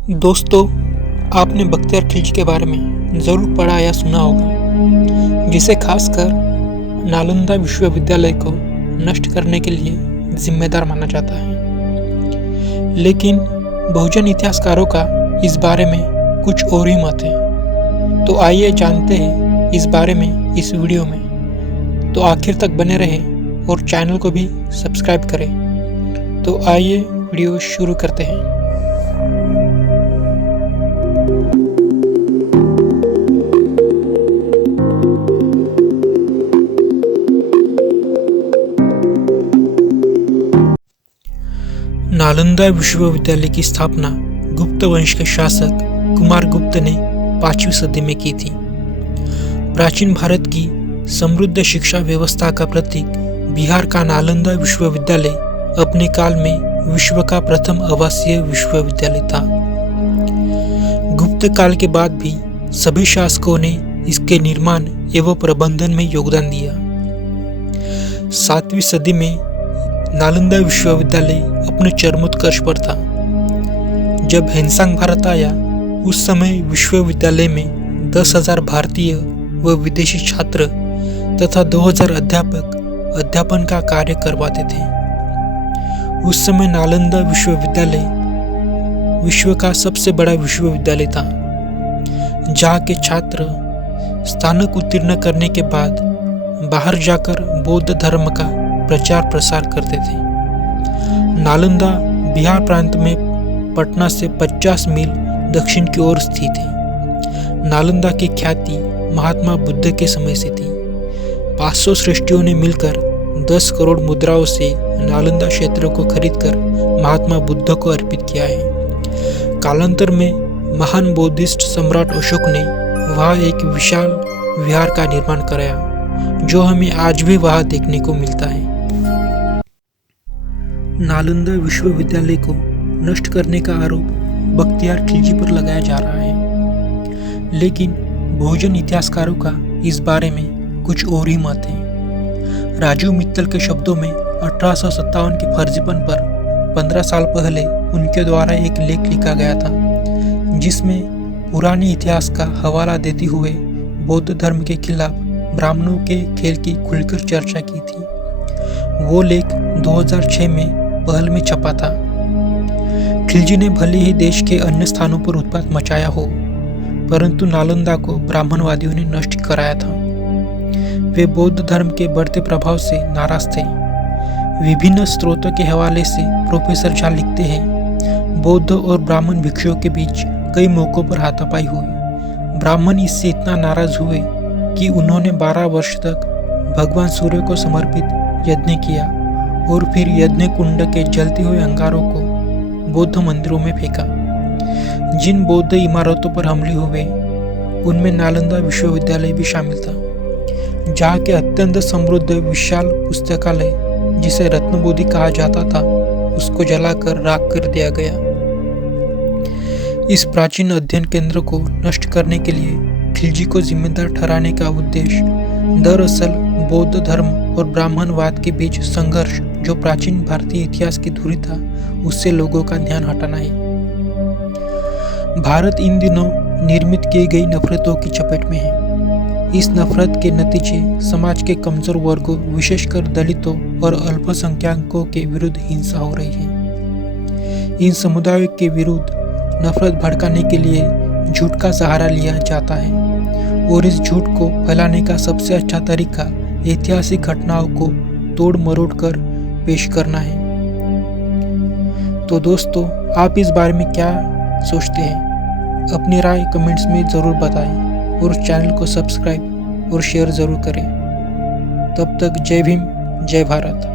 दोस्तों, आपने बख्तियार खिलजी के बारे में ज़रूर पढ़ा या सुना होगा, जिसे खासकर नालंदा विश्वविद्यालय को नष्ट करने के लिए जिम्मेदार माना जाता है। लेकिन बहुजन इतिहासकारों का इस बारे में कुछ और ही मत है। तो आइए जानते हैं इस बारे में इस वीडियो में। तो आखिर तक बने रहें और चैनल को भी सब्सक्राइब करें। तो आइए वीडियो शुरू करते हैं। नालंदा विश्वविद्यालय की स्थापना गुप्त वंश के शासक कुमारगुप्त ने 5वीं सदी में की थी। प्राचीन भारत की समृद्ध शिक्षा व्यवस्था का प्रतीक बिहार का नालंदा विश्वविद्यालय अपने काल में विश्व का प्रथम आवासीय विश्वविद्यालय था। गुप्त काल के बाद भी सभी शासकों ने इसके निर्माण एवं प्रबंधन में योगदान दिया। 7वीं सदी में नालंदा विश्वविद्यालय अपने चरमोत्कर्ष पर था। जब हेनसांग भारत आया, उस समय विश्वविद्यालय में 10,000 भारतीय व विदेशी छात्र तथा 2,000 अध्यापक अध्यापन का कार्य करवाते थे। उस समय नालंदा विश्वविद्यालय विश्व का सबसे बड़ा विश्वविद्यालय था, जहाँ के छात्र स्नातक उत्तीर्ण करने के बाद बाहर जाकर बौद्ध धर्म का प्रचार प्रसार करते थे। नालंदा बिहार प्रांत में पटना से 50 मील दक्षिण की ओर स्थित है। नालंदा की ख्याति महात्मा बुद्ध के समय से थी। 500 श्रेष्ठियों ने मिलकर 10 करोड़ मुद्राओं से नालंदा क्षेत्र को खरीदकर महात्मा बुद्ध को अर्पित किया है। कालांतर में महान बौद्धिस्ट सम्राट अशोक ने वहाँ एक विशाल विहार का निर्माण कराया, जो हमें आज भी वहाँ देखने को मिलता है। नालंदा विश्वविद्यालय को नष्ट करने का आरोप बख्तियार खिलजी पर लगाया जा रहा है, लेकिन बहुजन इतिहासकारों का इस बारे में कुछ और ही मत है। राजू मित्तल के शब्दों में 1857 के फर्जीपन पर 15 साल पहले उनके द्वारा एक लेख लिखा गया था, जिसमें पुराने इतिहास का हवाला देते हुए बौद्ध धर्म के खिलाफ ब्राह्मणों के खेल की खुलकर चर्चा की थी। वो लेख 2006 में पहल में छपा था। खिलजी ने भले ही देश के अन्य स्थानों पर उत्पात मचाया हो, परंतु नालंदा को ब्राह्मणवादियों ने नष्ट कराया था। वे बौद्ध धर्म के बढ़ते प्रभाव से नाराज थे। विभिन्न स्रोतों के हवाले से प्रोफेसर झा लिखते हैं, बौद्ध और ब्राह्मण भिक्षुओं के बीच कई मौकों पर हाथापाई हुई। ब्राह्मण इससे इतना नाराज हुए कि उन्होंने 12 वर्ष तक भगवान सूर्य को समर्पित यज्ञ किया और फिर यज्ञ कुंड के जलते हुए अंगारों को बौद्ध मंदिरों में फेंका। जिन बौद्ध इमारतों पर हमले हुए, उनमें नालंदा विश्वविद्यालय भी शामिल था, जहाँ के अत्यंत समृद्ध विशाल पुस्तकालय, जिसे रत्नबोधि कहा जाता था, उसको जलाकर राख कर दिया गया। इस प्राचीन अध्ययन केंद्र को नष्ट करने के लिए खिलजी को जिम्मेदार ठहराने का उद्देश्य दरअसल बौद्ध धर्म और ब्राह्मणवाद के बीच संघर्ष, जो प्राचीन भारतीय इतिहास की धुरी था, उससे लोगों का ध्यान हटाना है। भारत इन दिनों निर्मित की गई नफरतों की चपेट में है। इस नफरत के नतीजे समाज के कमजोर वर्गों, विशेषकर दलितों और अल्पसंख्यकों के विरुद्ध हिंसा हो रही है। इन समुदायों के विरुद्ध नफरत भड़काने के लिए झूठ का सहारा लिया जाता है, और इस झूठ को फैलाने का सबसे अच्छा तरीका ऐतिहासिक घटनाओं को तोड़ मरोड़ कर पेश करना है। तो दोस्तों, आप इस बारे में क्या सोचते हैं? अपनी राय कमेंट्स में ज़रूर बताएं और चैनल को सब्सक्राइब और शेयर ज़रूर करें। तब तक जय भीम, जय भारत।